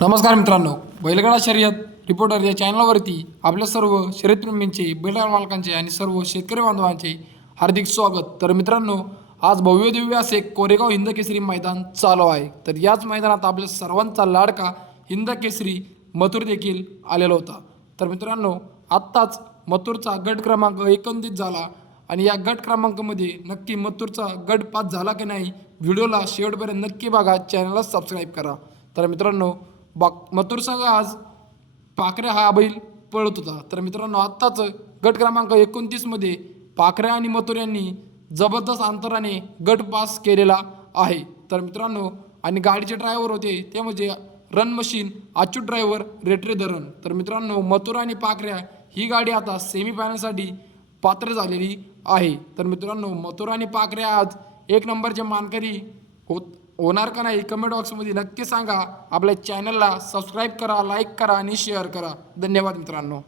नमस्कार मित्रांनो बैलगाडा शर्यत रिपोर्टर या चॅनलवरती आपल्या सर्व शर्यतप्रेमींचे बैलगाडा मालकांचे आणि सर्व शेतकरी बांधवांचे हार्दिक स्वागत. तर मित्रांनो आज भव्य दिव्य असे कोरेगाव हिंद केसरी मैदान चालू आहे. तर याच मैदानात आपल्या सर्वांचा लाडका हिंद केसरी मथुर देखील आलेला होता. तर मित्रांनो आत्ताच मथुरचा गट क्रमांक एकंदित झाला आणि या गट क्रमांकामध्ये नक्की मथुरचा गट पास झाला की नाही व्हिडिओला शेवटपर्यंत नक्की बघा चॅनलला सबस्क्राईब करा. तर मित्रांनो बा मथुर आज पाखऱ्या हा बैल पळत होता. तर मित्रांनो आत्ताच गट क्रमांक एकोणतीसमध्ये पाखऱ्या आणि मथुर यांनी जबरदस्त अंतराने गट पास केलेला आहे. तर मित्रांनो आणि गाडीचे ड्रायव्हर होते ते म्हणजे रन मशीन अच्युत ड्रायव्हर रेटरे धरण. तर मित्रांनो मथुर आणि पाखऱ्या ही गाडी आता सेमीफायनलसाठी पात्र झालेली आहे. तर मित्रांनो मथुर आणि पाखऱ्या आज एक नंबरचे मानकरी होत होणार का नाही? कमेंट बॉक्समध्ये नक्की सांगा. आपल्या चॅनलला सबस्क्राईब करा लाईक करा आणि शेअर करा. धन्यवाद मित्रांनो.